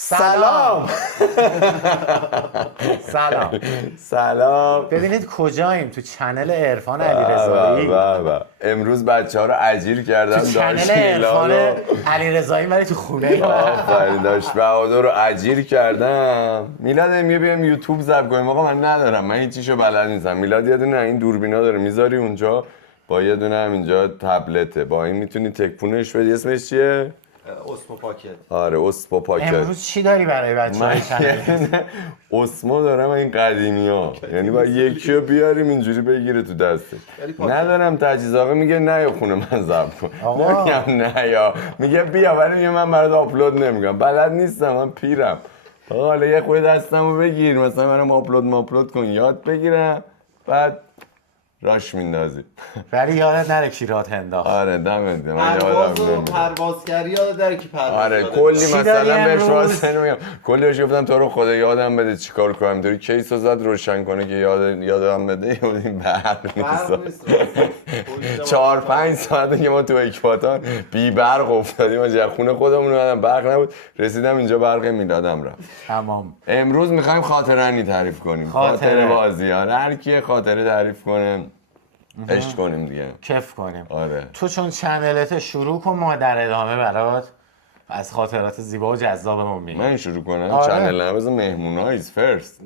سلام. سلام. ببینید کجاییم، تو چنل عرفان علیرضایی. امروز بچه‌ها رو اجیر کردم. تو چنل عرفان علیرضایی ولی تو خونه آفرین داشت بهادر رو اجیر کردم. میلاد بیایم یوتیوب ضبط کنیم. آقا من ندارم، من هیچ چیزو بلد نیستم. میلاد یه دونه این دوربینا داره میذاری اونجا، با یه دونه همینجا تبلته، با این میتونی تکونش بدی. اسمش چیه؟ اسمو پاکت. آره اسمو پاکت. امروز چی داری برای بچه‌های چنل؟ اسمو دارم این قدیمی‌ها، یعنی باید یکی رو بیاریم اینجوری بگیره تو دستش. ندارم تجهیزات، میگه نه یا خونه من ضبط کن. نمیگم نه یا میگه بیا، ولی میگه من برات آپلود نمیگم، بلد نیستم، من پیرم. حالا یه خود دستمو بگیر، مثلا منم آپلود کن، یاد بگیرم، بعد راش میندازی. ولی یادت نره کی رات انداخت. آره دمت گرم. من یادم نمیاد. پروازگری یادت نره کی پرواز. آره کلی مثلا بهش واسه میگم، کلی بهش گفتم تو رو خدا یادم بده چیکار کنم، داری کیسو زد روشن کنه که یادم بده. این برق نیست. 4-5 ساعته که ما تو اکباتان بی برق افتادیم، از خونه خودمون اومدم برق نبود، رسیدم اینجا برق میلادم رفت. تمام. امروز میخوایم خاطره تعریف کنیم. خاطره بازی. آره هر کی خاطره تعریف کنه عشق کنیم دیگه، کف کنیم. آره تو چون چنلت شروع کن، ما در ادامه برات از خاطرات زیبا و جذابمون میگم. من شروع کنم. آره. چنل نه بذار مهمونا ایز فرست.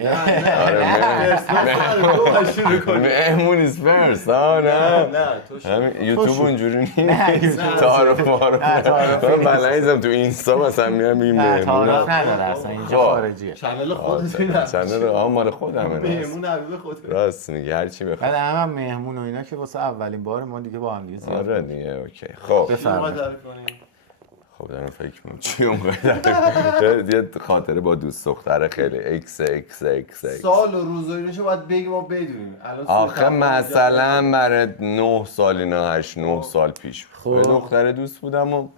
مهمون ایز فرست. نه تو یوتیوب اونجوری نیست. تعارف من بلنیزم تو اینستا مثلا میام میگم مهمون. تعارف نداره اصلا، اینجا خارجیه. چنل خودت. چنل مال خودمه. مهمون حبیب خودت. راست میگی، هر چی بخوای. بعد هم مهمون و اینا که واسه اولین بار ما دیگه با هم دیگه زیاد. آره دیگه اوکی. خب بفرمایید. خب دارم فکر می‌کنم چی اون یه خاطره با دوست دختره خیلی اکس. سال و روز و ایناشو باید بگیم ما بدونیم. آخه مثلا برای 9 سال اینا 8-9 سال پیش خب. یه دختره دوست بودم و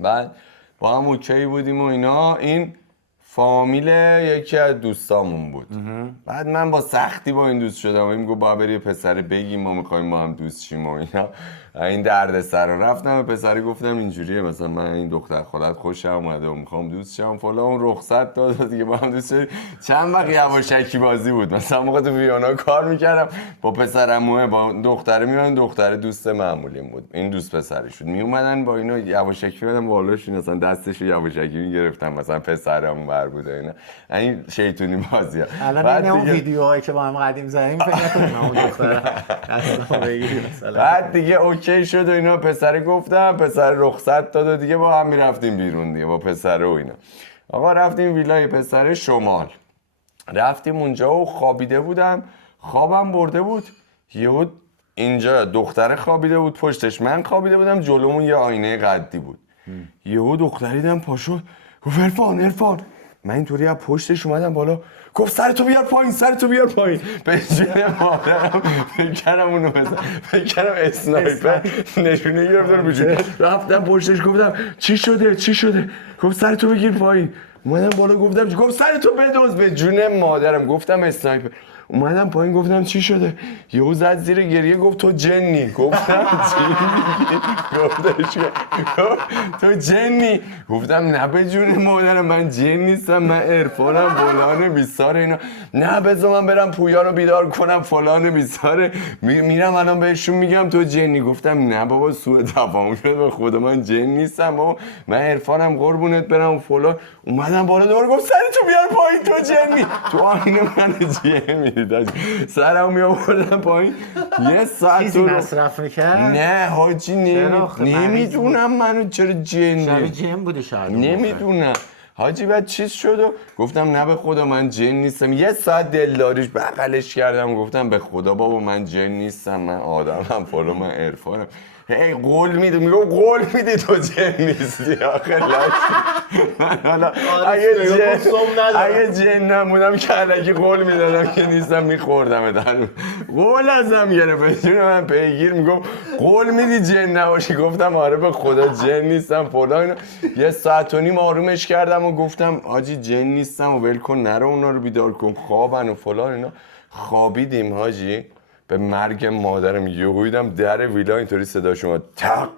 بعد با هم اوکی بودیم و اینا. این فامیل یکی از دوستامون بود. بعد من با سختی با این دوست شدم و این گفت باید بری پسر بگیم ما میخوایم با هم دوست شیم و اینا. این درد سر رو رفتم به پسری گفتم اینجوریه، مثلا من این دختر خالت خوشم اومده و میخوام دوست شم فلان. اون رخصت داد دیگه با هم دوست شدیم. چند وقت یواشکی بازی بود، مثلا موقع تو ویانا کار میکردم با پسرموه با دختره میومدن، دختره دوست معمولیم بود، این دوست پسرش بود، میومدن با اینا یواشکی میادن بالاشون، مثلا دستشو یواشکی میگرفتم، مثلا پسرم بر بود اینا. این شیطونی بازیه. الان این اون ویدیوهایی که با هم قدیم زدیم فکر نکنم اون دختره اصلا بگیری مثلا. بعد دیگه اوکی شد و اینا، پسر گفتم، پسر رخصت داد و دیگه با هم میرفتیم بیرون دیگه با پسر و اینا. آقا رفتیم ویلای پسر شمال، رفتیم اونجا و خوابیده بودم، خوابم برده بود، یهو اینجا دختره خوابیده بود پشتش، من خوابیده بودم، جلومون یه آینه قدی بود. یهو دختری دیدم پاشو گفت عرفان. من اینطوری از پشتش اومدم بالا، گفت سرتو بیار پایین. به جون مادرم فکر کردم اونو بزن، فکر کردم اسنایپر نشونه گرفته رو بجون. رفتم پشتش گفتم چی شده؟ گفت سرتو بگیر پایین. اومدم بالا گفت سرتو بدوز. به جون مادرم گفتم اسنایپر. اومدم پایین گفتم چی شده؟ یهو زد زیر گریه گفت تو جنی. گفتم چی؟ گفت تو جنی. گفتم نه به جون مادرم من جن نیستم، من عرفانم فلان بیسار اینا. نه بذار من برم پویا رو بیدار کنم فلان بیساره، میرم الان بهشون میگم تو جنی. گفتم نه بابا سوء تفاهم شد، به خدا من جن نیستم بابا، من عرفانم قربونت برم فلان. اومدم بالا دور گفت سرتو بیار پایین تو جنی. تو آینه من جن میدید سرمو میآوردم پایین. یه ساعت چیزی مصرف میکرد؟ نه حاجی نمیدونم منو چرا جنی. شبیه جن بوده شاید. نمیدونم حاجی. بعد چیز شد و گفتم نه به خدا من جن نیستم. یه ساعت دلداریش بغلش کردم، گفتم به خدا بابا من جن نیستم، من آدمم فلان، من عرفانم. هی قول میدی، میگم قول میدی تو جن نیستی آخه حالا اگه جن نمونم که الکی قول میدادم که نیستم میخوردم دهنم. قول ازم گرفت، من پیگیر میگم قول میدی جن نباشی؟ گفتم آره به خدا جن نیستم فلان. یه ساعت و نیم آرومش کردم و گفتم حاجی جن نیستم و ول کن، نرو اونا رو بیدار کن، خوابن و فلان اینا. خوابیدیم حاجی، به مرگ مادرم یهو دیدم در ویلا اینطوری صدا شما تق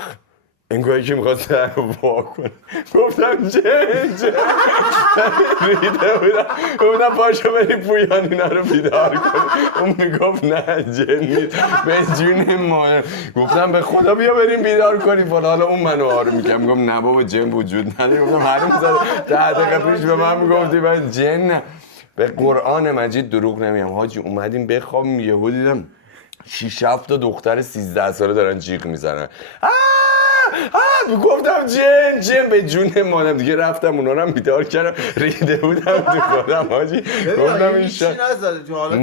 انگار که میخواست در رو وا کنه. گفتم جن ریده بودم پاشو بری پویان اینا رو بیدار کنی. اون میگفت نه جن نیست به جون ما. گفتم به خدا بیا بریم بیدار کنیم. حالا اون منو آروم میکنم. میگم نه بابا جن وجود نداره. گفتم حروم زاده 10 دقیقه پیش به من میگفتی من جن نه. به قرآن مجید دروغ نمیگم حاجی. اومدیم بخوابیم یهو دیدم 6 7 تا دختر 13 ساله دارن جیغ میزنن. گفتم جن به جون مادم. دیگه رفتم اونا رو هم بیدار کردم. ریده بودم تو خودم حاجی. گفتم این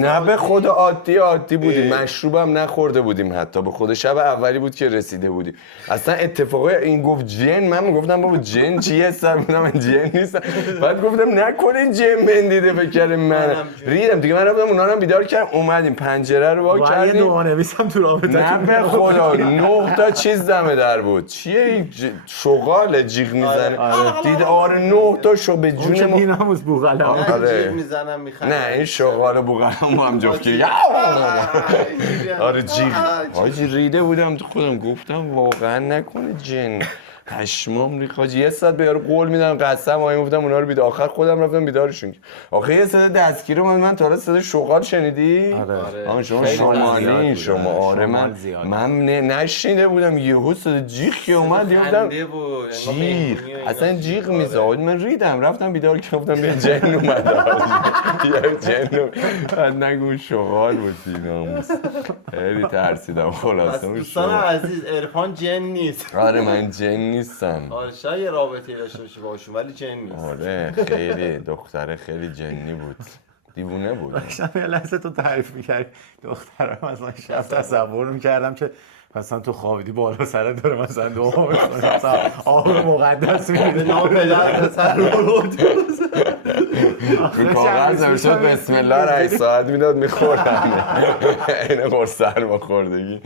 نه به خدا عادی بودیم. مشروبم نخورده بودیم حتی. به خود شب اولی بود که رسیده بودیم. اصلا اتفاقی این گفت جن من میگفتم بابا جن چیه سر بودم من جن نیستم. بعد گفتم نکنین جن بندیده فکر من ریدم دیگه. من رفتم اونا رو هم بیدار کردم. اومدیم پنجره رو وا کردیم. دعا نویسم تو رابطه. نه به خدا 9 تا چیز دم در بود. چیه این شغال جیغ میزنه. دید آره 9 تا شو به جون ما بیناموس بوغلا. آره. جیغ میزنم میخندم. نه این شغال بوغلا ما هم جفتی. آره جیغ حاجی ریده بودم تو خودم. گفتم واقعا نکنه جن. پشمام ریخت حاجی. 1 ساعت به یارو قول میدم قسم آیم گفتم اونا رو بیدار. آخر خودم رفتم بیدارشون. آخه یه صدا دستگیر من تا حالا صدا شغال شنیدی؟ آره. شما شمالی شما. آره من نشنیده بودم. یهو صدا جیغ که اومد دیدم جیغ اصلا جیغ میزاد. من ریدم رفتم بیدار کردم یه جن اومد. یه جن بعد نگو شغال بود بیناموس. خیلی ترسیدم خلاصه. دوستان عزیز عرفان جن نیست. آره من جن نیستم. آره شاید یه رابطه‌ای داشته باشه باشون ولی جن نیست. آره خیلی دختره خیلی جنی بود. دیوونه بود. داشتم یه لحظه تو تعریف می‌کردی دخترم مثلا شب تصور می‌کردم که مثلا تو خوابیدی بالا سرت داره مثلا دعا می‌کنه مثلا آب مقدس می‌ده نام پدر پسر رو رو کاغذ نوشته بسم الله رئیس ساعت میداد میخوردن. این قرص سرماخوردگی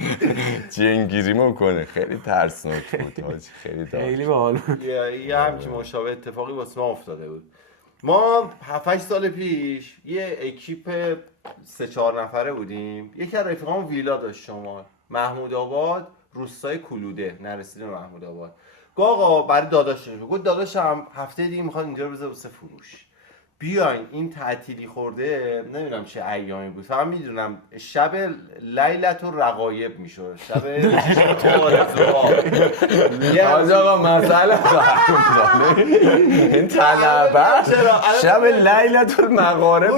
جنگیری میکنه. خیلی ترسناک بود حاجی. خیلی خیلی باحال. یه همچین مشابه اتفاقی واسه ما افتاده بود. ما 7-8 سال پیش یه اکیپ 3-4 نفره بودیم. یکی از رفیقامون ویلا داشت شمال محمود آباد روستای کلوده نرسیده محمود آباد. گفت آقا برای داداشش گفت داداشم هفته دیگه میخواد اینجا رو بذاره واسه فروش. بیاین این تعطیلی خورده نمیدونم چه ایامی بود. فقط میدونم شب لیلت و رقایب میشد. شب آرزوها. آج آقا مسئله این طلبه شب لیلت المغارب.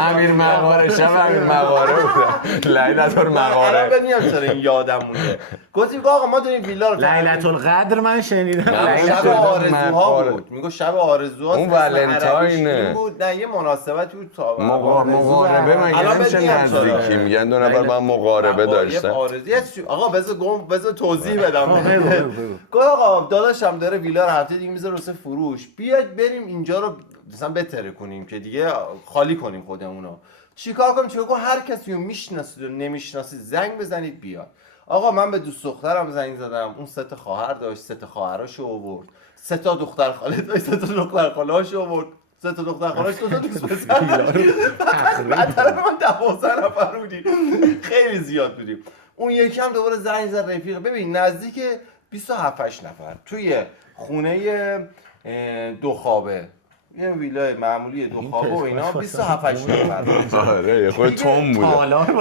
امیر مغاره شب امیر مغاره بود. لیلت المغاره. الان ببینم چرا این یادم مونده. گفتیم آقا ما داریم ویلا رو لیلت القدر من شنیدم. شب آرزوها بود. میگه شب آرزوها اون ولنتاینه بود. نه یه مناسبتی بود تا مقاربه مگه نمیشه نزدیکی میگن 2 نفر با مقاربه داشتن. آقا بذار توضیح بدم. گفت آقا داداشم داره ویلا رو هفته دیگه میذاره واسه فروش. بیاید بریم اینجا رو مثلا بهتره کنیم که دیگه خالی کنیم خودمونو. چیکار کنیم هر کسی رو میشناسید و نمیشناسید زنگ بزنید بیاد. آقا من به دوست دخترم زنگ زدم. اون 3 تا خواهر داشت. 3 تا خواهراشو آورد. 3 تا دختر خاله داشت. 3 تا دختر خاله‌اشو آورد. 3 تا دختر خاله‌اش 2 تا دوست پسر. بعد من 12 نفر بودیم. خیلی زیاد بودیم. اون یکی هم دوباره زنگ زد رفیق. ببین نزدیک 27 نفر توی خونه 2 خوابه. یه ویلای معمولی 2 خوابه و اینا 27 نفر. آره خود توم بود.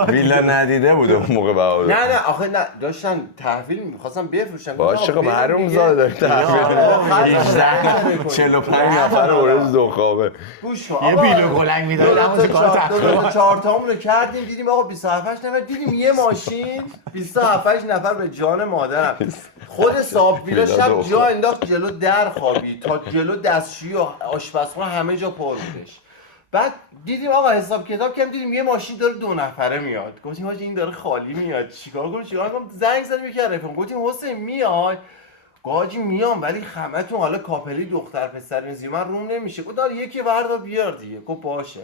ویلا ندیده بود اون موقع بهادر. نه آخه نه داشتن تحویل می‌خواستن بفروشن. باشه خب محروم زاده داره تحویل 45 نفر اورز 2 خوابه. گوش یه بیلو گلنگ میداد اما کار تحویل 4 تامون رو کردیم دیدیم آقا 27 نفر دیدیم یه ماشین 27 نفر به جان مادرم. خود صاحب ویلا شب جا انداخت جلو در خوابی تا جلو دستشویی و آشپزخونه همه جا پر بودش. بعد دیدیم آقا حساب کتاب کردیم دیدیم یه ماشین داره 2 نفره میاد. گفتیم حاجی این داره خالی میاد چیکار کنیم زنگ زدیم یکی از رفیقام گفتیم حسین میای گاجی میام ولی خمتون حالا کاپلی دختر پسر این من روم نمیشه. گفت دار یکی وردا بیار دیگه. گفت باشه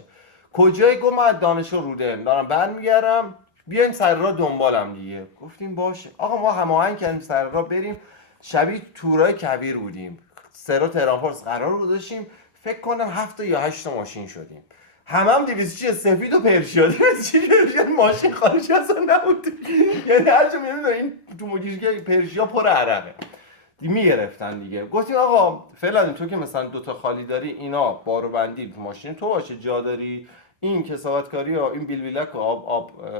کجایی؟ گفت من دانشگاه روده دارم برمیگردم بیاین سر راه دنبالم دیگه. گفتیم باشه. آقا ما هماهنگ کردیم سر راه بریم. شبیه تورای کبیر بودیم. سرا تهران پارس قرار گذاشتیم. فکر کنم 7 یا 8 ماشین شدیم. هم 200 سفید و پرشیا 200 پرشیا ماشین خارجی اصلا نبود. یعنی هر جا میبینید این تو موجیگه پرشیا پر عرقه میگرفتن دیگه. گفتیم آقا فعلا تو که مثلا دوتا خالی داری اینا بارو بندی تو ماشین تو باشه، جا داری این کساوتکاری ها این بیلبیلک و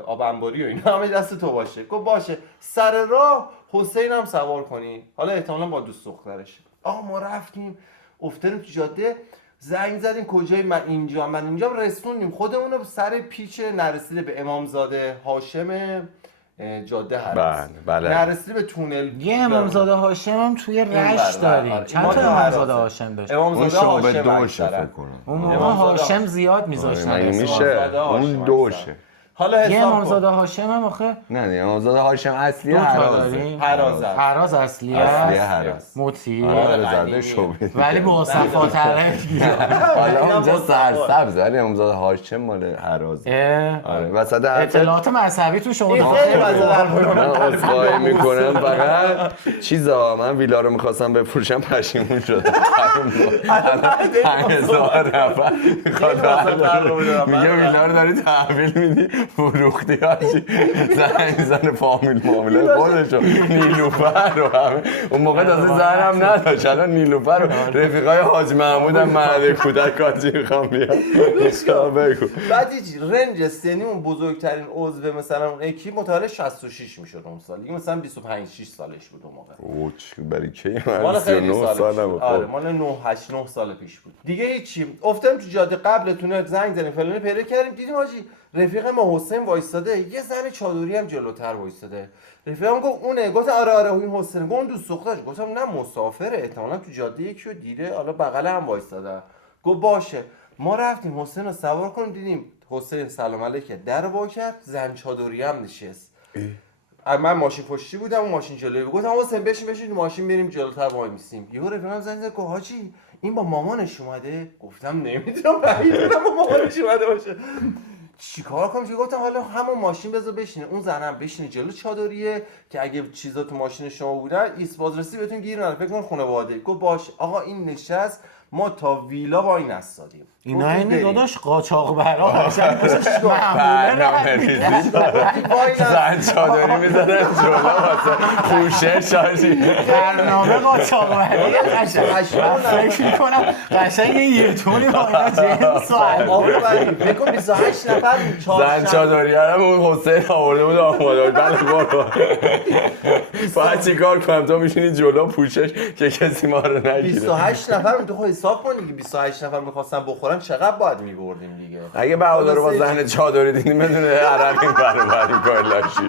آب انباری و اینا همه دست تو باشه. گفت باشه. سر راه حسین هم سوار کنی، حالا احتمالاً با دوست دخترش. آقا ما رفتیم افتادیم تو جاده، زنگ زدیم کجای من اینجا رسوندیم خودمون رو سر پیچ نرسیده به امامزاده هاشم جاده هرس. بله. نرسیده به تونل. یه امامزاده هاشم هم توی رشت داریم. چند تا امامزاده هاشم داشت؟ امامزاده شعبه هاشم دوشه فکر اکثرا. کنم. اون موقع هاشم زیاد میذاشتن. مگه میشه امامزاده هاشم اون دوشه. حالا یه حساب امامزاده کن. هاشم هم آخه نه امامزاده هاشم اصلی دو تا هرازه. داریم. هراز اصلی اصلی است. هراز. موتی. آره زده قدیمیه. شعبه. ولی با صفاتره. حالا اینا اونجا با سرسبز ولی امامزاده هاشم مال هرازه. آره وسط حرف اطلاعات مذهبی تو شما این خیلی مزه من عذرخواهی میکنم فقط چیزا من ویلا رو میخواستم بفروشم پشیمون شدم 5000 نفر میگه ویلا رو داری تحویل میدی فروختی هاشی زن فامیل معامله خودشو نیلوفر رو همه اون موقع تازه زنم نداشت الان نیلوفر رو رفیقای حاج محمود هم مهد کودک حاجی میخوام بیام بگو. بعد هیچ رنج سنی اون بزرگترین عضو مثلا اون اکی متولد 66 میشد اون سال دیگه، مثلا 25 6 سالش بود اون موقع. اوچ برای کی مال من خیلی 39 سالم بود. آره مال 9 8 9 سال پیش بود دیگه. هیچی افتادیم تو جاده قبل تونل زنگ زدیم فلان پیدا کردیم دیدیم حاجی رفیق ما حسین وایستاده، یه زن چادری هم جلوتر وایستاده. رفیقم گفت اونه، گفتم آره این حسین. گفت اون دوست دخترش. گفتم نه مسافره احتمالاً تو جاده یکی رو دیده حالا بغل هم وایستاده. گفت باشه. ما رفتیم حسین رو سوار کنیم دیدیم حسین سلام علیکم در وا کرد زن چادری هم نشست. من ماشین پشتی بودم اون ماشین جلویی بود. گفتم حسین بشین ماشین بریم جلوتر وای میسیم. یهو رفیقم زنگ زد گفت حاجی این با مامانش اومده. گفتم نمیدونم بعیدم با مامانش اومده باشه. چیکار کنم؟ گفتم حالا همون ماشین بذار بشینه اون زنم بشینه جلو چادریه که اگه چیزا تو ماشین شما بودن ایست بازرسی بهتون گیر نره فکر کن خانواده. گفت باشه. آقا این نشست ما تا ویلا وای نستادیم. اینا این داداش قاچاق برا قشنگ پشتش معموله زن چادری میزدن جلو واسه پوشش هاشی برنامه قاچاق برا قشنگ فکر میکنم قشنگ یه تونی با اینا جنس و آفرین فکر کن 28 نفر زن چادری هم اون حسین آورده بود آماده بود. باید چیکار کنم تو میشینی جلو پوشش که کسی ما رو نگیره. 28 نفر تو خود حساب کنی که 28 نفر می‌خواستن بخورن چقدر باید می‌بردیم دیگه. اگه بهادر رو با زن چادری دیدیم بدون عرقی برابری کلاشی.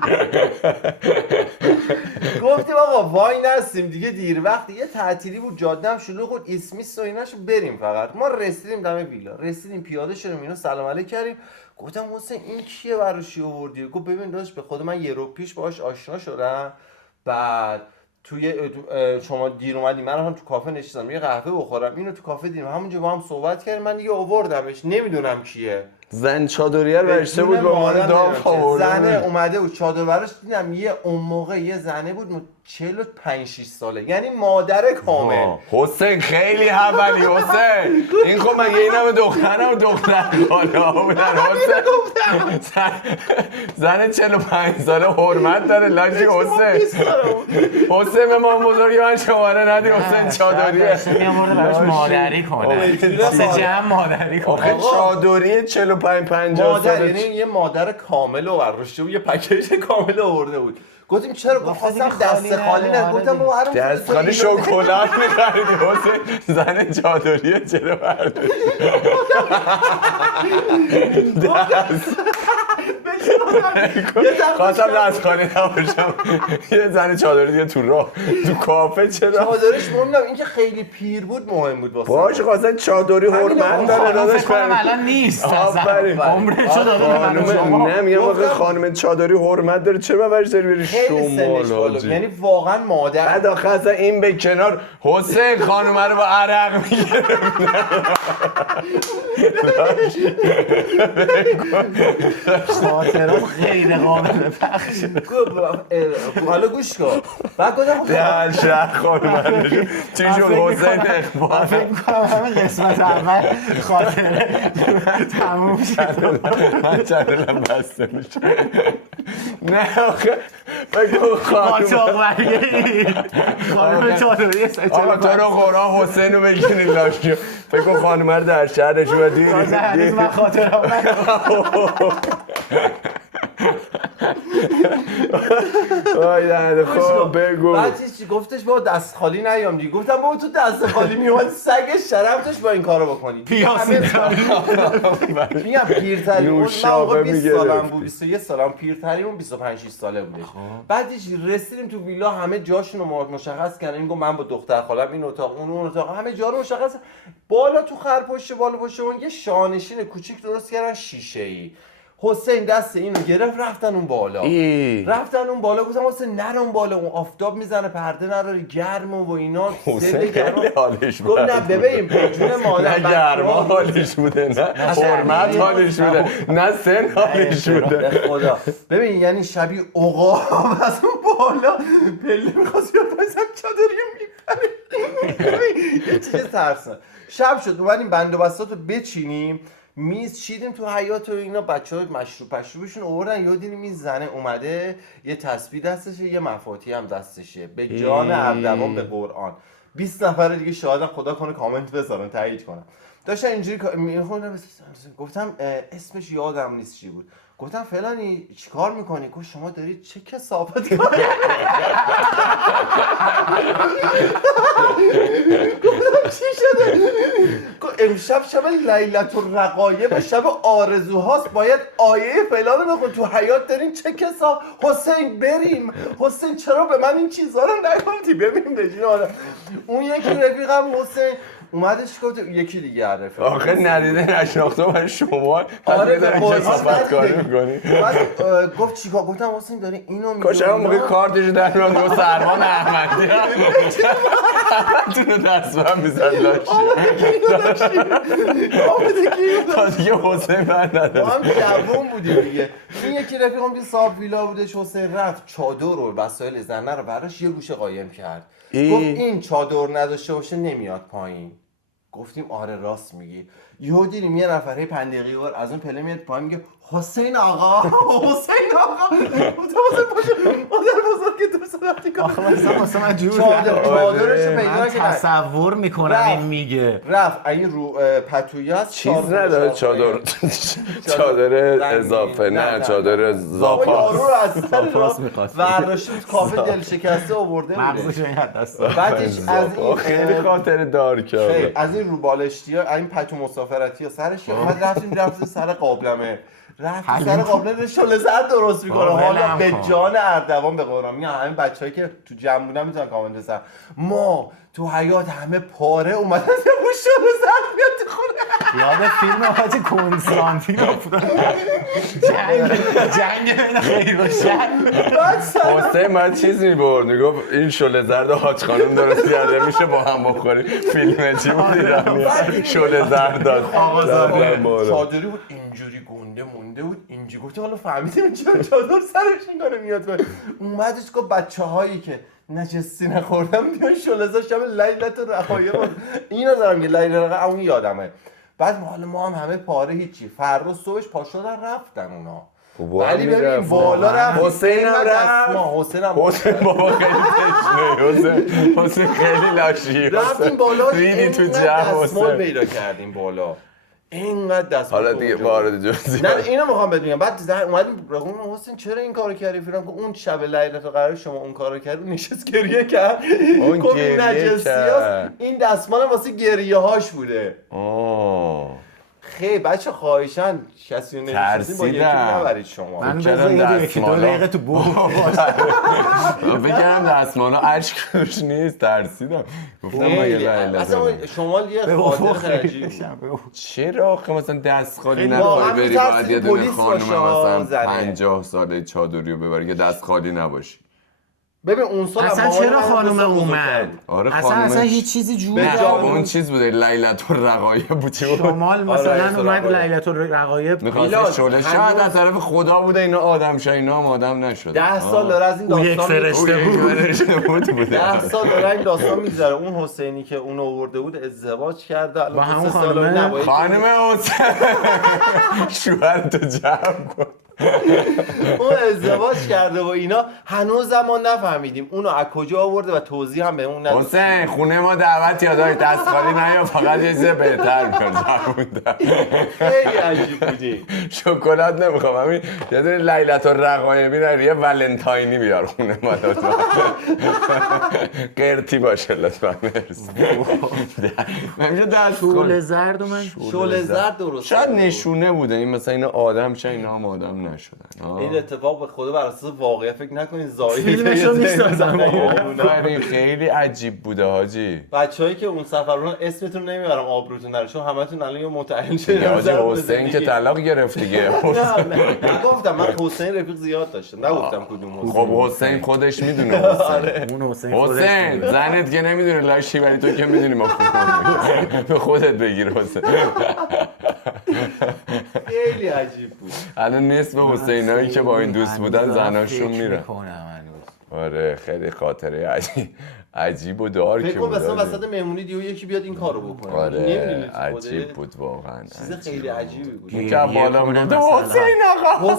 گفتیم آقا وای نستیم دیگه دیر وقت یه تعطیلی بود جاده هم شلوغ بود اسمیس و ایناش بریم. فقط ما رسیدیم دم ویلا رسیدیم پیاده شدیم اینو سلام علیک کردیم. گفتم حسین این کیه براش آوردی؟ گفت ببین داداش به خود من یه رو پیش باهاش آشنا شدم. بعد توی شما دیر اومدی من هم تو کافه نشستم یه قهوه بخورم اینو تو کافه دیدم همونجا با هم صحبت کردیم من دیگه آوردمش نمیدونم کیه. زن چادریه رو برشته بود با ما داغ آورده. زنه اومده بود چادر براش دیدم یه اون موقع یه زنه بود 45 6 ساله یعنی مادر کامل. حسین خیلی حوالی حسین این خب مگه اینم دخترم دختر بالا بودن حسین زن 45 ساله حرمت داره لاشی حسین حسین به ما بزرگی من شماره ندی حسین چادریه میامورده براش مادری کنه چیز جمع مادری کنه. آخه چادریه 45 50 مادر ساله یعنی یه مادر کامل رو برداشته بود یه پکیج کامل آورده بود. گفتیم چرا؟ گفتم دست خالی نه. گفتم ما هر دست خالی شکلات می‌خریدی حسین زن چادریه چرا برداشت خواستم دست خالی نباشم یه زن چادری دیگه تو راه تو کافه چرا چادرش موندم این که خیلی پیر بود مهم بود واسه باشه خواستن چادری حرمت داره داداش فکر کنم الان نیست آفرین. عمرشو داده به من و شما. نه میگم آخه خانم چادری حرمت داره چرا برش داری بری خیلی سنش شمال بالا حاجی یعنی واقعا مادر. بعد آخه اصلا این به کنار حسین خانم رو با عرق میگیره خاطر احترام غیر قابل پخش. حالا گوش کن. بعد گفتم در شهر خانمندش چی شد حسین اقبال فکر میکنم همین قسمت اول خاطره تموم شد. من چنلم بسته میشه. نه آخه بگو خانم قاچاق برگردی خانم چادری آقا تو رو قرآن حسین رو بگیرین لاشی بگو خانم رو در شهرش بودی هنوز من خاطرم وای دهنده خب بگو بعد چی گفتش با دست خالی نیام دیگه. گفتم بابا تو دست خالی میومد سگ شرف داشت با این کارو بکنی. پیاسی میگم پیرترین اون من نوشابه آقا 20 سالم می‌گرفتی. بود 21 سالم پیرترین اون 25 6 ساله بودش. بعدش رسیدیم تو ویلا همه جاشون رو مشخص کردن. این گفت من با دختر خالم این اتاق اون اتاق همه جا رو مشخص. بالا تو خرپشت بالا پشت اون یه شانشین کوچیک درست کردن شیشه‌ای. حسین دست اینو گرفت رفتن اون بالا. رفتن اون بالا گفتم حسین نرو اون بالا اون آفتاب میزنه پرده نداره گرم و اینا. حسین خیلی حالش گفت نه بده ببین به جون مادر نه گرما حالش بوده نه حرمت حالش بوده نه سن حالش بوده به خدا ببین یعنی شبیه عقاب از اون بالا پله می‌خواست بیاد واسم چادری میپره. یه چیز ترسناک. شب شد اومدیم بند و بستاتو بچینیم میز چیدیم تو حیاط و اینا بچه‌ها مشروبشون آوردن یهو دیدیم این زنه اومده یه تسبیح دستشه یه مفاتیح هم دستشه به جان اردوان به قرآن 20 نفر دیگه شاهدن خدا کنه کامنت بذارن تایید کنن داشتن اینجوری میخوندن گفتم اسمش یادم نیست چی بود گفتم فلانی چیکار میکنی؟ گفت شما دارید چه کثافتی گفتم چی شده؟ امشب شب لیلة الرقایب و شب آرزوهاست باید آیه فلان رو بخون تو حیات دارین چه کسا حسین بریم حسین چرا به من این چیزا رو نگفتی ببین بجین اون یکی رفیقم حسین اومدش گفت یکی دیگه رفیق آخه ندیده نشناخته برای شما آره داری کثافت کاری میکنی گفت چیکار گفتم حسین داری اینو میگی کاش هم موقع کارتشو در میاد گفت سرمان احمدی همتونو دست هم میزن لاشی تا دیگه حسین بر ما نداره هم جوون بودیم دیگه این یکی رفیقم که صاحب ویلا بودش حسین رفت چادر رو وسایل زنه رو براش یه گوشه قایم کرد گفت این چادر نداشته باشه نمیاد پایین گفتیم آره راست میگی یهو دیدیم یه نفر هی پندقی ور از اون پله میاد پایین میگه حسین آقا حسین آقا حسین باشه مادر بزرگ تو سرفتی کن آخه مثلا من جور چادرشو پیدا من کردن تصور میکنم این میگه رفت این رو پتویی هست چیز نداره چادر اضافه نه چادر زاپاس یارو رو از سر زاپاس می‌خواست. ورداشته بود کافه دل شکسته آورده مغزش بودش این حد دست داد. بعدش از این خیلی خاطر دار کرده از این رو بالشتی ها این پتو مسافرتی ها سرش اومد رفتیم سر قابلمه رفتیم سر قابلمه شله زرد درست میکنه حالا به جان اردوان به قرآن میگم همین بچه‌ای که تو جمع بودن میتونن کامنت بزنن ما تو حیات همه پاره اومدن اون شله زرد میاد تو خونه یاد فیلم حاجی کنستانتین افتاد جنگ بین خیر و شر حسین من چیز میبرد میگفت این شله زرد حاج خانم درست کرده میشه با هم بخوریم فیلم چی بود ایرانی شله زرد داد چادری بود اینجوری گنده مونده بود اینجوری گفت حالا فهمیدیم چرا چادر سرش میکنه میاد اومدش گفت بچه‌هایی که نجسی نخوردم میان شلزا شب لیلت رقایب اینو دارم که لیلت رقایب اون یادمه بعد ما هم همه پاره هیچی فردا صبحش پا شدن رفتن اونا ولی ببین بالا رفت حسین هم رفت حسین بابا خیلی تشنه حسین خیلی لاشی رفتیم بالا ریدی تو جمع دستمال حسین پیدا کردیم بالا اینقدر دستمال حالا دیگه وارد جزئی نه اینو میخوام بهت بگم بعد اومدیم رقم حسین چرا این کارو کردی فلان که اون شب لیلت قرار شما اون کارو کردی نشست گریه کرد گفت این نجسیاست این دستمال واسه گریه هاش بوده خیلی بچه خواهشن کسی رو نمیشناسین با یکی نبرید شما من بذار یکی دو دقیقه تو بگم دستمالا اشک روش نیست ترسیدم گفتم مگه لیلت اصلا شمال یه خاطر خیلی چرا آخه مثلا دست خالی نخوای بری باید یه دونه خانوم مثلا 50 ساله چادری رو ببری که دست خالی نباشی ببین اون سال اصلا چرا خانم اومد؟ آره اصلا هیچ چیزی جور نه جان- اون چیز بوده لیلة الرقایب بود چی بود؟ شمال مثلا آره، اومد آره. لیلة الرقایب میخواست شله هنوز- شاید از طرف خدا بوده اینا آدم شد اینا هم آدم نشد 10 سال داره از این او یک داستان فرشته بود. 10 سال داره این داستان میگذره. اون حسینی که اون آورده بود ازدواج کرده الان با دو همون سه سال خانمه؟ نه، با یکی خانم حسین شوهرتو جمع کن اون ازدواج کرده و اینا هنوزم ما نفهمیدیم اونو از کجا آورده و توضیح هم به اون نداد. حسین خونه ما دعوت یاداش دست خالی نیا فقط یه چیز بهتر می‌کنم خیلی عجیب بودی. شکلات نمیخوام همین یه دونه لیلة الرقایبی نری یه ولنتاینی بیار خونه ما لطفا قرتی باشه لطفا مرسی همیشه دست شعله خالی زرد و من شعله زرد درست شاید نشونه بوده این مثلا اینا آدم شدن اینا هم آدم نشدن این اتفاق به خدا بر اساس واقعیت فکر نکنین زاهدی فیلمشو می‌سازن. آفرین خیلی عجیب بوده حاجی بچه‌هایی که اون سفر بودن اسمتون نمیبرم آبروتون نره چون همتون الان یه متعهل شده یا حاجی نظر به حسین که زندگی. طلاق گرفت دیگه نه گفتم من حسین رفیق زیاد داشتم نگفتم کدوم حسین. خب حسین خودش میدونه حسین اون حسین خودش حسین بود. زنت که نمیدونه لاشی ولی تو که میدونی ما به خودت بگیر حسین خیلی عجیب بود. الان نصف حسینایی که با این دوست بودن هنوز زناشون فکر میرن می‌کنم هنوز. آره خیلی خاطره عجیب و دار فکر که کن بود مثلا حاجی. وسط مهمونی دیو یکی بیاد این کارو بکنه. آره نمی‌دونی تو عجیب خودت. بود واقعا چیز عجیب. خیلی عجیبی بود. این که بالا کنه میگفت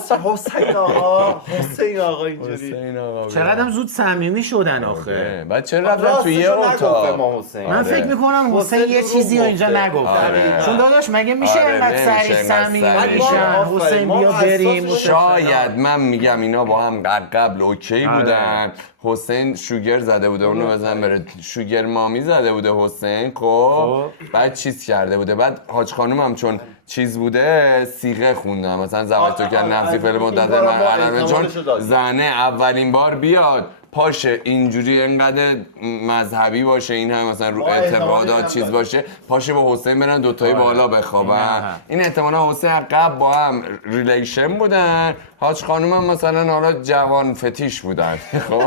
مثلا. حسین آقا حسین آقا اینجوری. حسین آقا چقدرم زود صمیمی شدن آخه. آره. بعد چرا رفتن راستشو توی یه نگفته اتاق ما حسین. من آره. فکر میکنم حسین حسین یه دروغ چیزی رو اینجا گفته. نگفته آره. چون داداش مگه میشه آره، اینقدر نمیشه سریع اینقدر صمیمی سریع. میشن آفرین. حسین ما بیا بریم اساسش شاید من میگم اینا با هم قبل اوکی آره. بودن حسین شوگر زده بوده اونو بزن بره شوگر مامی زده بوده حسین خب بعد چیز کرده بوده بعد حاج خانوم هم چون چیز بوده سیغه خوندن مثلا زواج تو کرد نفسی فعل این مدت کارا ما من چون احتمالشو داریم. زنه اولین بار بیاد پاشه اینجوری انقدر مذهبی باشه این هم مثلا رو ما احتمالش اعتقادات هم چیز داریم. باشه پاشه با حسین برن دوتایی بالا بخوابن این احتمالا حسین قبل با هم ریلیشن بودن حاج خانوم هم مثلا حالا جوان فتیش بودن خب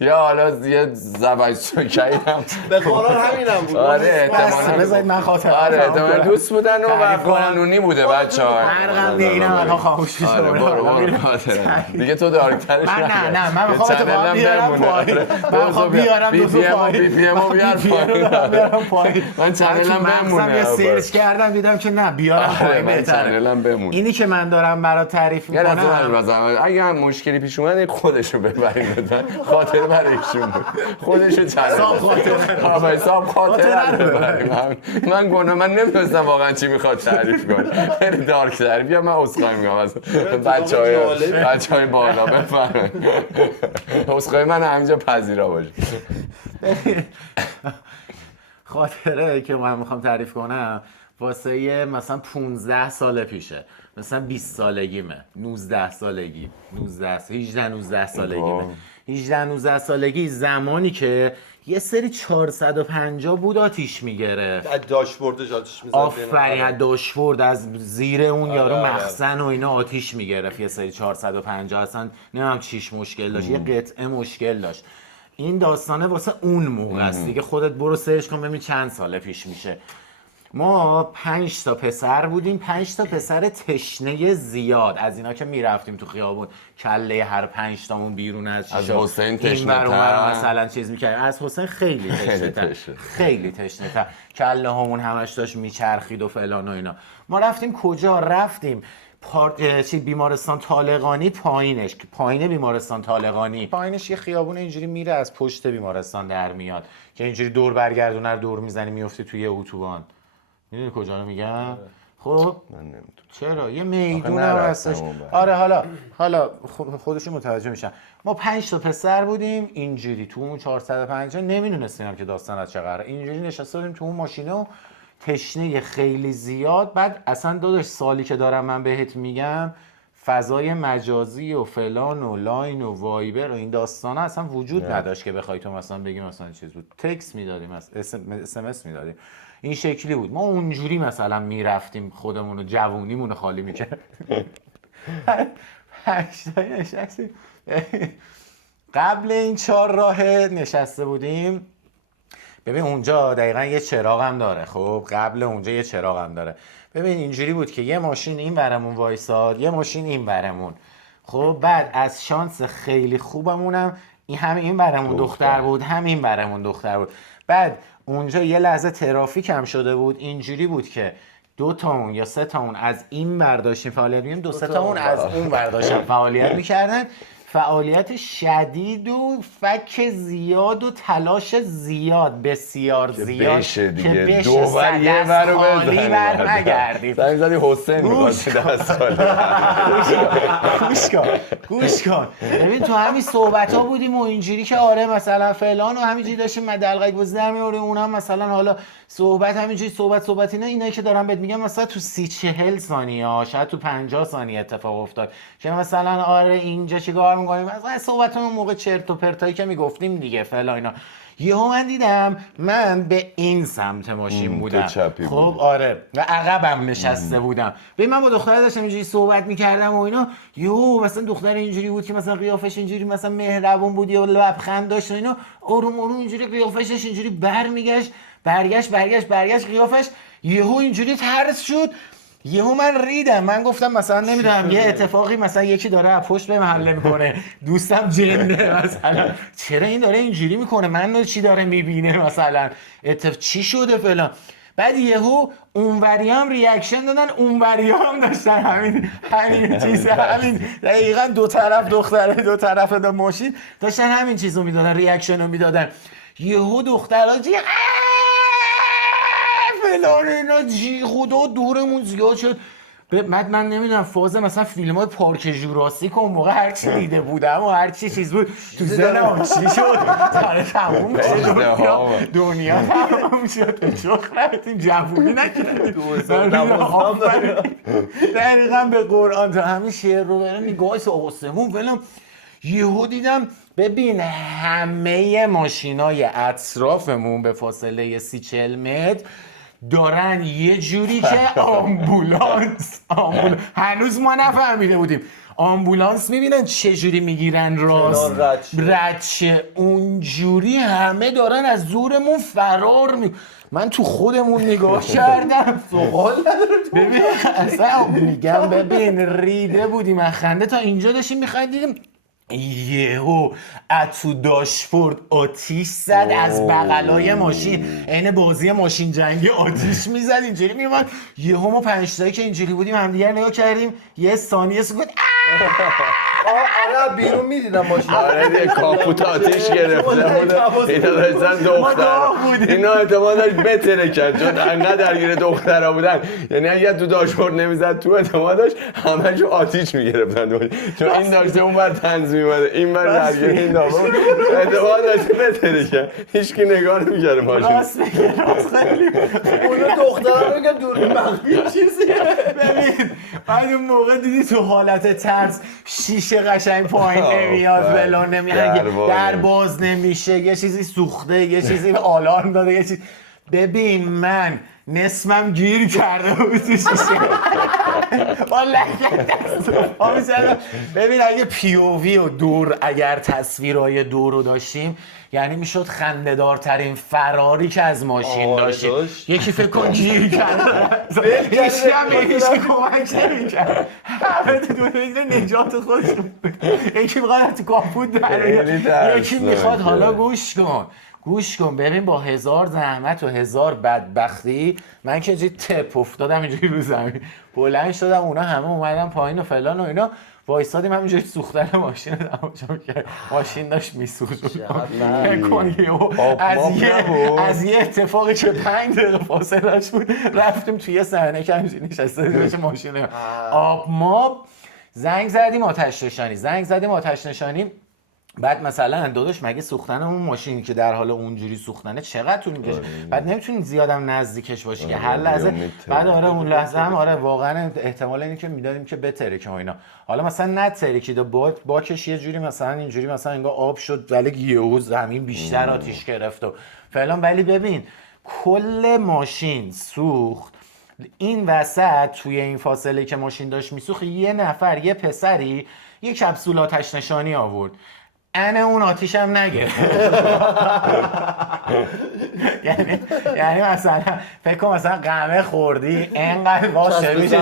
یا حالا یه زوج شکری هم به قرار همینم بود. آره بس بذارید من خاطرم آره تمام احتمالا کنم. دوست بودن و تعریف کنم. قانونی بوده بچه‌ها برقم دیگه الان خاموش شد آره برو خاطره دیگه تو دارکترش من نه من میخوام تو بیارم پایین من میخوام بیارم بی تو پی ام پایین بیار پایین من من چنلم بمونه یه سرچ کردم دیدم که نه بیارم آره پایین من بهتره چنلم بمونه اینی که من دارم برات تعریف یه لحظه من میکنم رازم اگه هم مشکلی پیش اومد خودشو ببرین لطفا خاطر برای ایشون بود خودشو چنل حساب خاطره. آقا حساب خاطره خاطره رو رو ببریم من گناه من نمیدونستم واقعا چی میخواد تعریف کنه خیلی دارک تر بیا من عذرخواهی میکنم از بچهای بالا بفرمایید عذرخواهی من همینجا پذیرا باشه خاطره که من میخوام تعریف کنم واسه یه مثلا 15 سال پیشه مثلا 20 سالگیمه 19 سالگی 18 سالگیمه 18 سالگی زمانی که یه سری 450 بود آتیش میگرفت از داشبوردش آتیش می‌زد. آفرین از داشبورد از زیر اون یارو آره. مخزن و اینا آتیش میگرفت یه سری 450 اصلا نمیدونم چیش مشکل داشت یه قطعه مشکل داشت این داستانه واسه اون موقع است دیگه خودت برو سرچ کن ببین چند سال پیش میشه ما 5 تا پسر بودیم 5 تا پسر تشنه زیاد از اینا که میرفتیم تو خیابون کله هر 5 تامون بیرون از از شیشه حسین این تشنه ور اون تر. ور مثلا چیز میکردیم از حسین خیلی تشنه تر تشنه. خیلی تشنه تر کله هامون همش داشت میچرخید و فلان و اینا ما رفتیم کجا رفتیم بیمارستان طالقانی پایینش پایین بیمارستان طالقانی پایینش یه خیابون اینجوری میره از پشت بیمارستان در میاد که اینجوری دور برگردونه رو دور میزنی میفته توی یه اتوبان میدونی کجا رو میگم خب من نمیدونم چرا یه میدون آخه هم نرفتم هستش اون بر. آره حالا خودشون متوجه میشن ما 5 تا پسر بودیم اینجوری تو اون 450 نمیدونستیم که داستان از چه قراره اینجوری نشسته بودیم تو اون ماشینه و تشنه خیلی زیاد بعد اصلا داداش سالی که دارم من بهت میگم فضای مجازی و فلان و لاین و وایبر و این داستانا اصلا وجود نداشت که بخوای تو مثلا بگیم مثلا چیز بود تکست میدادیم SMS میدادیم این شکلی بود ما اونجوری مثلا میرفتیم خودمون رو جوونیمون رو خالی میکردیم 8 تا نشستیم قبل این 4 راه نشسته بودیم. ببین اونجا دقیقا یه چراغ هم داره. خب قبل اونجا یه چراغ هم داره. ببین اینجوری بود که یه ماشین این برمون وایساد، یه ماشین این برمون. خب بعد از شانس خیلی خوبمونم این برمون دختر بود، همین برمون دختر بود. بعد اونجا یه لحظه ترافیک هم شده بود، اینجوری بود که 2 تامون یا 3 تامون از این برداشتیم فعالیت می‌کردیم، 2-3 تامون از اون برداشتیم فعالیت می‌کردن. فعالیت شدید و فک زیاد و تلاش زیاد، بسیار زیاد بشه دیگه. که بشه دوبار یه ور رو خالی بزنی بر نگردیم. زنگ زدی حسین می‌خواستی دست خالی. گوش کن ببین تو همین صحبت ها بودیم و اینجوری که آره مثلا فلان و همینجوری داشتیم مدلقک بازی در می‌آوردیم، اونم مثلا حالا صحبت همینجوری صحبت اینایی که دارم بهت میگم مثلا تو 30-40 ثانیه شاید تو 50 ثانیه اتفاق افتاد که مثلا آره اینجا چیکار می‌کنیم، مثلا صحبتمون موقع چرت و پرتایی که میگفتیم دیگه فلان اینا. یهو من دیدم من به این سمت ماشین بودم، خب آره و عقبم نشسته بودم. ببین من با دختر داشتم اینجوری صحبت میکردم و اینا، یهو مثلا دختر اینجوری بود که مثلا قیافش اینجوری مثلا مهربون بود یا لبخند داشت و اینا، آروم اینجوری قیافش اینجوری برمیگشت برگشت قیافش یهو اینجوری ترس شد. یهو من ریدم، من گفتم مثلا نمیدونم یه اتفاقی مثلا یکی داره از پشت بهم حمله میکنه، دوستم جنه مثلا، چرا این داره اینجوری میکنه، من چی داره میبینه مثلا، چی شده فلان. بعد یهو اونوری هم ریاکشن دادن، اونوری هم داشتن همین چیز، همین دقیقاً دو طرف دختره دو طرف ماشین داشتن همین چیزو میدادن، ریاکشن رو میدادن. یهو دخترها جی فلان اینا جی خدا دورمون زیاد شد. من نمیدونم فاز مثلا فیلم های پارک جوراسیک اون موقع هر چی دیده بودم و هر چی چیز بود تو ذهنم چی شد سر تموم شد، دنیا تموم شد، چخ رفتیم جوونی نکردیم دقیقا به قرآن تا همین شعر رو برم نگاهی آسمون فلان. یهو دیدم ببین همه ماشینای اطرافمون به فاصله 30-40 متر دارن یه جوری که آمبولانس هنوز ما نفهمیده بودیم آمبولانس میبینن چه جوری میگیرن راست ردشه اونجوری همه دارن از زورمون فرار من تو خودمون نگاه کردم سوال نداره ببین اصلا میگم ببین ریده بودیم از خنده تا اینجا داشتیم میخندیدیم. یهو اتو داشبورد آتیش زد از بغلای ماشین، عین بازی ماشین جنگی آتیش میزد اینجوری میومد. یهو ما 5 تایی که اینجوری بودیم همدیگه نگاه کردیم، یه ثانیه سکوت آره بیرون میدیدم ماشین آره دیگه کاپوت آتیش گرفته بود، اینا داشتن دختر اینا اعتماد داشت بتره کرد چون انقدر درگیر دخترها بودن، یعنی اگه تو داشبورد نمیزد تو اعتماد داشت همه‌شو آتیش میگرفتن چون این داشته اون بر تنظیم اومده این بر درگیر این داغون اعتماد داشت بتره کرد، هیچکی نگاه نمی‌کرد ماشین. راست خیلی اون دخترها میگن دور مخفی چیزیه. ببین بعد اون موقع دیدی تو حالت ترس شیشه قشنگ پایین نمیاد فلان نمیاد، در باز نمیشه، یه چیزی سوخته، یه چیزی آلارم داده، یه چیز. ببین من نصفم گیر کرده بود تو شیشه ببین اگه پی او وی و دور اگر تصویرهای دور رو داشتیم یعنی میشد خنده‌دارترین فراری که از ماشین داشتیم. یکی فکر کن گیر کرده هیچی هم یکیشی کمک نمی‌کرد، همه تو دنیا نجات خودشون، یکی میخواد تو کاپوت در یکی میخواد. حالا گوش کن ببین با 1000 زحمت و 1000 بدبختی من که اینجوری تپ افتادم اینجوری رو زمین، بلند شدم اونا همه اومدن پایین و فلان و اینا، وایسادیم همینجوری سوختن ماشین رو تماشا می‌کردیم، ماشین داشت میسوخت. از یه اتفاقی که 5 دقیقه فاصله‌اش بود رفتیم توی صحنه که همینجوری نشسته بودیم ماشین آب ماب، زنگ زدیم آتش نشانی. بعد مثلا داداش مگه سوختن اون ماشینی که در حال اونجوری سوختنه چقدر طول میکشه؟ بعد نمیتونی زیادم نزدیکش باشی که هر لحظه بعد آره اون لحظه هم آره واقعا احتمال اینه که میدادیم که بتره که اینا حالا مثلا نترکید باکش یه جوری مثلا اینجوری مثلا انگار آب شد ولی یهو زمین بیشتر آتیش گرفت و فلان. ولی ببین کل ماشین سوخت. این وسط توی این فاصله که ماشین داشت میسوخت یه نفر یه پسری یه کپسول آتش نشانی آورد، اون آتیش هم نگرفت. یعنی مثلا فکر کن مثلا قمه خوردی انقدر باشه میشه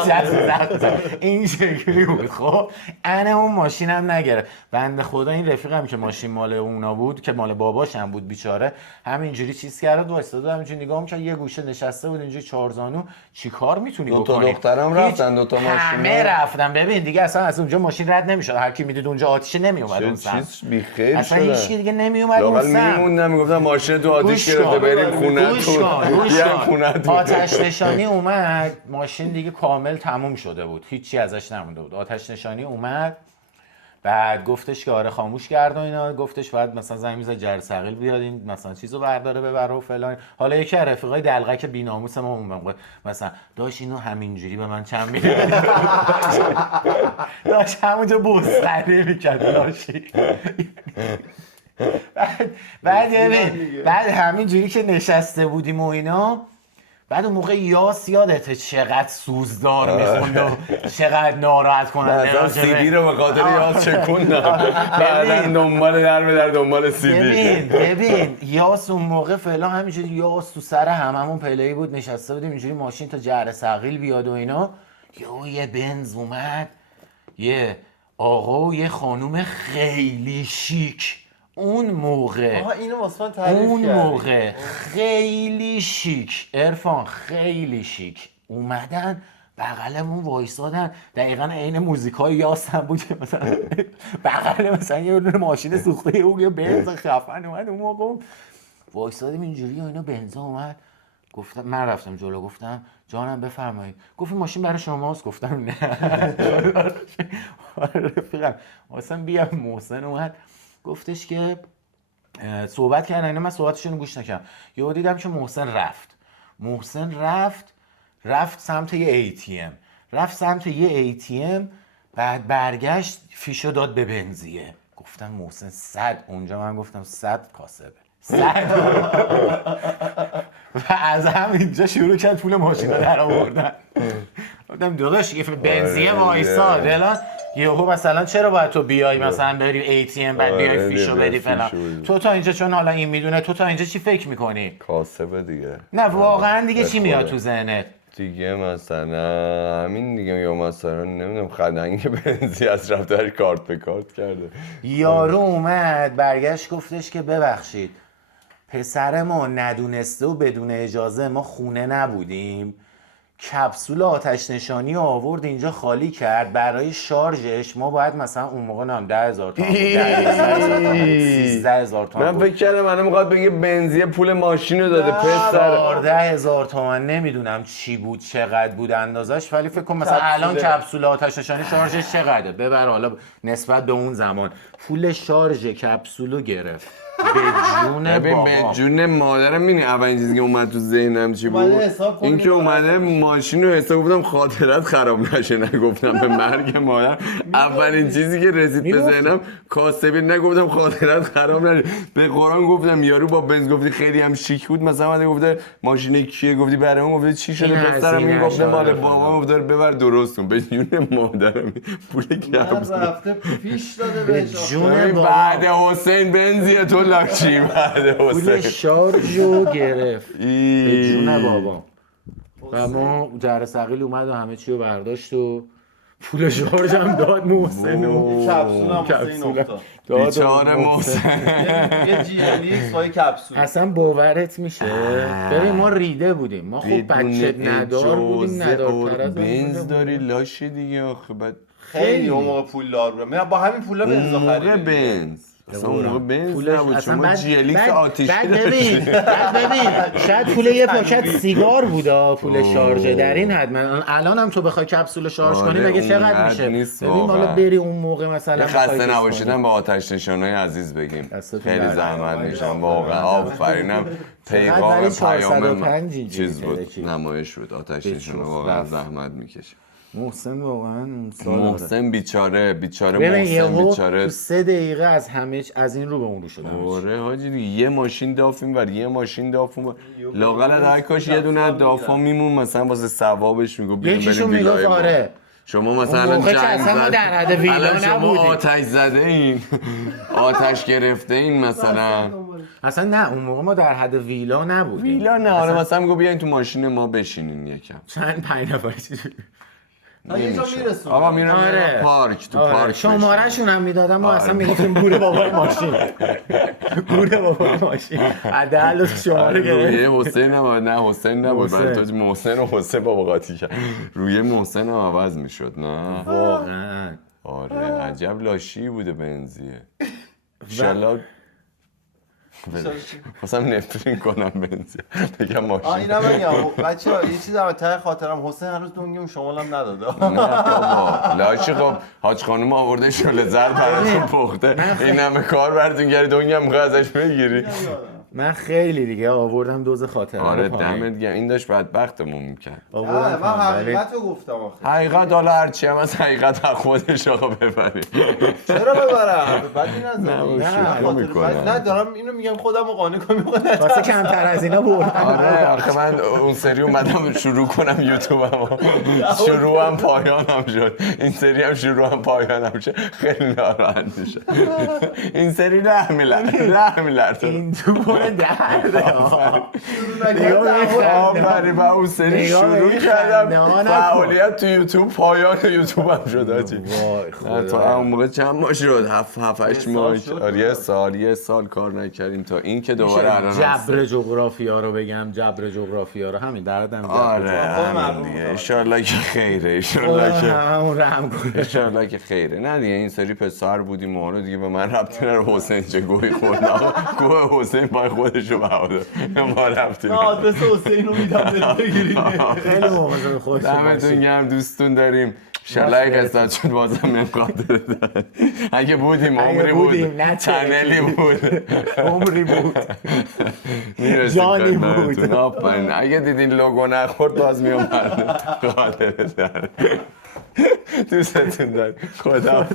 این شکلی بود. خب اون ماشین هم نگرفت. بنده خدا این رفیقم که ماشین مال اونا بود که مال باباش هم بود بیچاره، همینجوری چیز کرد وایساده همینجوری نگاه می‌کرد، یه گوشه نشسته بود اینجوری چارزانو. چیکار میتونی بکنی؟ دو تا دخترم رفتن، دو تا ماشین همه رفتن. ببین دیگه اصلا از اونجا ماشین رد نمیشد، هر کی میدید اونجا آتیش نمیومد اون سمت. چیز بیخیر اصلا شده. هیچ کی دیگه نمیومد اون سمت. میموندن میگفتن ماشین تو آتیش گرفته بریم خونه‌تون. آتش نشانی اومد، ماشین دیگه کامل تموم شده بود، هیچی ازش نمونده بود. آتش نشانی اومد، بعد گفتش که آره خاموش کرد و اینا، گفتش بعد مثلا زنگ میزنه جر ثقیل بیاد این مثلا چیزو برداره ببره و فلان. حالا یکی از رفیقای دلغک بی‌ناموس ما اون موقع مثلا داش اینو همینجوری به من چند میلیون داش همونجا بوسری میکرد لاشی. بعد همینجوری که نشسته بودیم و اینا، بعد اون موقع یادته چقدر سوزدار میخوند و چقدر ناراحت کننده. مثلا سیدی رو به خاطر یاد چکوندم، بعدا دنبال در دنبال سیدی. ببین یاس اون موقع فعلا همینجوری یاس تو سر هممون پله‌ای بود، نشسته بودیم اینجوری ماشین تا جهر ثقیل بیاد و اینا، یه بنز اومد، یه آقا و یه خانوم خیلی شیک اون موقع، اینو واسه من تعریف اون کردی. موقع خیلی شیک، عرفان خیلی شیک اومدن بغلمون وایسادن. دقیقاً عین موزیکای یاس هم بود که مثلا بغل مثلا یه دونه ماشین سوخته اون یه بنز خفن اومد اون موقع وایسادیم اینجوری و اینا. بنز اومد، گفتم من رفتم جلو گفتم جانم بفرمایید. گفت این ماشین برای شماست. گفتم نه. رفیقم واسه بیا محسن اومد گفتش که صحبت کردن اینا، من صحبتشون رو گوش نکردم. یهو دیدم که محسن رفت سمت یه ATM، بعد برگشت فیشو داد به بنزیه. گفتم محسن 100. اونجا من گفتم 100 کاسبه 100. و از همینجا شروع کرد پول ماشین رو در آوردن. گفتم داداش یه بنزیه وایساد الان یهو مثلا چرا باید تو بیای مثلا بری ATM بعد بیای فیشو بدی فلان. تو تا اینجا چون حالا این میدونه، تو تا اینجا چی فکر میکنی؟ کاسبه دیگه. نه واقعا دیگه چی میاد تو ذهنت؟ دیگه مثلا همین دیگه، یا مثلا نمیدونم خدنگ بنزی از رفته کارت به کارت کرده. یارو اومد برگشت گفتش که ببخشید پسر ما ندونسته و بدون اجازه ما خونه نبودیم، کپسول آتش نشانی آورد اینجا خالی کرد، برای شارژش ما باید مثلا اون موقع نام 10,000 تومان 13,000 تومان من فکر کردم من میخواد بگه بنزی پول ماشین رو داده پسر. 14,000 تومان نمیدونم چی بود چقدر بود اندازش، ولی فکر کنم مثلا الان کپسول آتش نشانی شارژش چقدره ببر حالا نسبت به اون زمان پول شارژ کپسولو گرفت. به جون بابا، به جون مادرم. می‌بینی اولین چیزی که اومد تو ذهنم چی بود؟ این که اومده ماشین رو حساب گفتم خاطرت خراب نشه، نگفتم به مرگ مادر. اولین چیزی که رسید به ذهنم کاسبی، نگفتم خاطرت خراب نشه. به قرآن گفتم یارو با بنز گفتی خیلی هم شیک بود، مثلا اومده گفته ماشین کیه، گفتی برای اون، گفتی چی شده پسرم، میگفته مال بابام، گفته ببر درست کن. به جون مادرم پول کپسول رفته پیش داده به جون بابا. بعد حسین بنزیه تو لاکی بعد پول حسین شارژو گرفت به جون بابا. و ما جهر ثقیل اومد و همه چی رو برداشت و پول شارژ هم داد محسن و کپسول هم واسه این افتاد. بیچاره محسن. یه GLX با یه کپسول. اصلا باورت میشه؟ ببین ما ریده بودیم، ما خب بچه ندار بودیم، ندارتر از بنز داری لاشی دیگه آخه. بعد خیلی اون موقع پول دار بودم. من با همین پولا بنز موقع خریدم. بنز اصلا اون موقع بنز نبود، اصلا شما GLX آتیشی بعد ببین شاید پول یه پاکت سیگار بودا پول شارژ در این حد. من الان هم تو بخوای کپسول شارژ کنی مگه چقدر میشه؟ ببین حالا بری اون موقع مثلا خسته نباشیدم به آتش نشانای عزیز بگیم خیلی زحمت میشم واقعا. آفرینم پیغام چیز بود، نمایش بود. آتش نشانا واقعا زحمت میکشه. محسن واقعا اون سال محسن بیچاره محسن بیچاره تو 3 دقیقه از همه از این رو به اون رو شدم. آره حاجی دیگه یه ماشین دافیم ور یه ماشین دافیم لااقل هر کاش یه دونه دافا میمون مثلا واسه ثوابش میگو یکیشون میگفت آره شما مثلا موقع که جنگ اصلا ما زد در حد ویلا الان شما نبودیم. آتش زده این آتش گرفته این مثلا اصلا نه اون موقع ما در حد ویلا نبودیم. ویلا نه آره مثلا میگو بیاین تو ماشین ما بشینین یکم چند 5 نفری یه جا میرسون. آقا میرم آره. پارک تو آره. پارک شماره شون هم میدادم ما آره. اصلا میگفتیم گوره بابای ماشین گوره بابای ماشین عدل شماره گرفت. روی حسین هم نه حسین نبود محسن. برای تو محسن و حسین بابا قاطی کرد روی محسن هم عوض میشد نه واقعا آره عجب لاشی بوده بنزیه انشالله خواستم نفرین کنم بنزیه بگم ماشین اینا بگم بچه‌ها یه چیز هم ته خاطرم حسین هنوز دنگم شمالم نداده. نه بابا لاشی خب حاج خانم آورده شله زر براتون پخته این همه کار براتون کردی دنیا میخوای ازش بگیری من خیلی دیگه آوردم دوز خاطره رو آره پایین. دمت گرم این داشت بدبختمون میکرد آوردم من پایین. ولی حقیقت رو گفتم آخه. حقیقت حالا هرچی هم از حقیقت حق خودش آقا ببرید چرا ببرم؟ بدی نزن. شوخی میکنم. نه دارم اینو میگم خودم رو قانع کنم. واسه کمتر از اینا بردم. آره آخه من اون سری اومدم شروع کنم یوتیوبم شروعم پایانم شد این سری هم شروعم پایانم شد خیلی ناراحت میشه این سری لحملر این تو پر درده آفری با اون سری شروع کردم فعالیت تو یوتیوب پایان یوتیوبم شد آجی تو اون موقع چند ماه شد 7-8 ماه یه سال کار نکردیم تا این که دوباره الان جبر جغرافیا رو بگم جبر جغرافیا رو همین دردم آره دیگه انشالله که خیره انشالله که همون رحم کنه انشالله که خیره نه دیگه این سری پسر بودیم و حالا دیگه به من ربطی نداره حسین چه گوهی خورد گوه حسین پای خودش رو بهاده ما ربطی نداره آدرس حسین رو میدم بگیرید. خیلی مواظب خودتون دمتون باشید. گرم دوستون داریم انشالله یک قسمت شد بازم نمیخواد اگه بودیم عمری بود بودیم، نه چنلی بود عمری بود میرسیم جانی خدمتتون. بود. آفرین. اگه دیدین لوگو نخورد باز میومد خاطره داره دوستتون داریم خدا